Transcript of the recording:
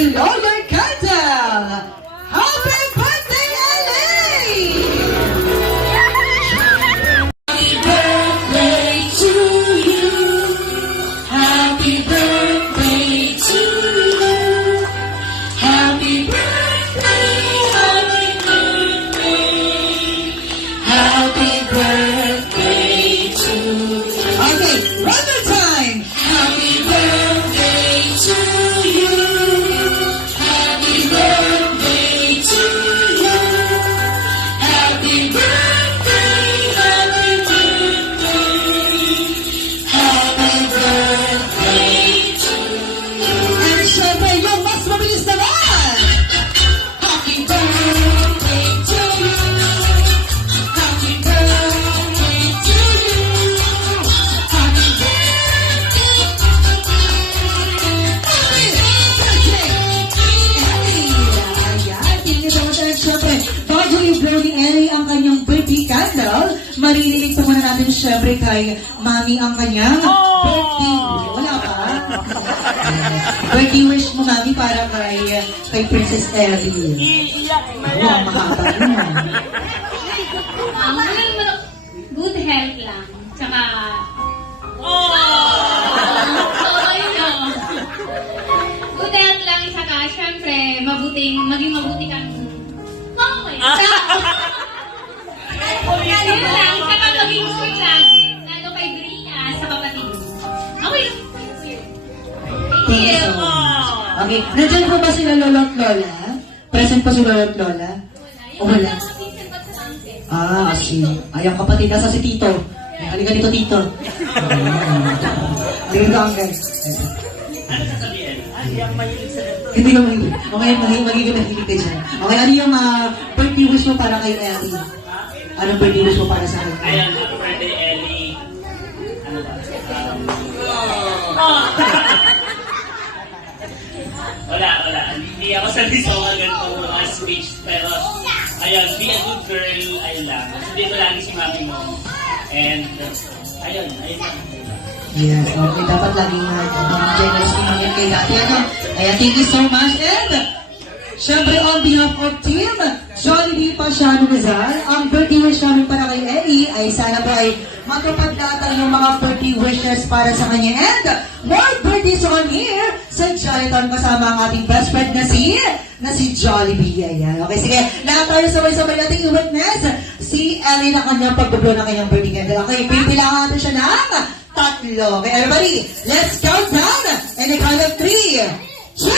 Blow your candle! Happy birthday, Ellie! Happy birthday to you. Happy birthday to you. Happy birthday, happy birthday. Happy birthday to you. Okay, one more time. Happy birthday to you. Happy birthday to you. Happy birthday, happy birthday. Happy birthday to you. And syempre, yung mas mabilis naman. Happy birthday to you. Happy birthday to you. Happy birthday. Happy birthday, Ellie. Ayan, tingnan mo siya. Syempre, bago i-blow ni Ellie ang kanyang birthday candle, maririnig po muna natin syempre kay Mami ang kanyang birthday. Wala pa? Birthday wish mo, Mami, para kay Princess Ellie. Iiyak na Oo, yan. mahaba yun. Good health lang. Tsaka, Oh! so, ayun o. Good health lang, tsaka, syempre, maging mabuti kang mamay. Yun lang, tsaka maging good lagi. Lalo kay Bria, sa kapatid. Okay lang. Thank you so much. Okay, nandiyan po ba sila Lolo at Lola? Present po si Lolo at Lola? O wala? Ah, si... Ay, ang kapatid, nasa si Tito. Ay, halika dito, Tito. Dito ang guys. Ano sasabihin? Ay, ang mahilig sa ito. Hindi naman. Okay, magiging mahilig kayo siya. Okay, ano yung birthday wish mo para kay Ellie? Anong birthday wish mo para sa akin? Ayan, happy birthday, Ellie. Ano ba? Wala. Hindi ako sanay sa mga ganitong mga speech. Pero, ayun, be a good girl. Ayun lang. Sabihin ko lagi si mami mo. And, ayun lang. Yes, okay. Dapat laging generous naman yan kay dati. Ano? Kaya thank you so much. And, syempre, on behalf of Team Jollibee Pasiano Rizal, ang birthday wish namin para kay Ellie ay sana ba ay matupad lahat yung mga birthday wishes para sa kanya. And, more birthdays on here sa Jollitown kasama ang ating best friend na si Jollibee. Ayan. Okay, sige. Lahat tayo sabay-sabay natin i-witness si Ellie na kanyang pagbublo ng kanyang birthday candle. Okay, pipilangan natin siya ng 3. Okay, everybody, let's count down. And the count of 3, 2,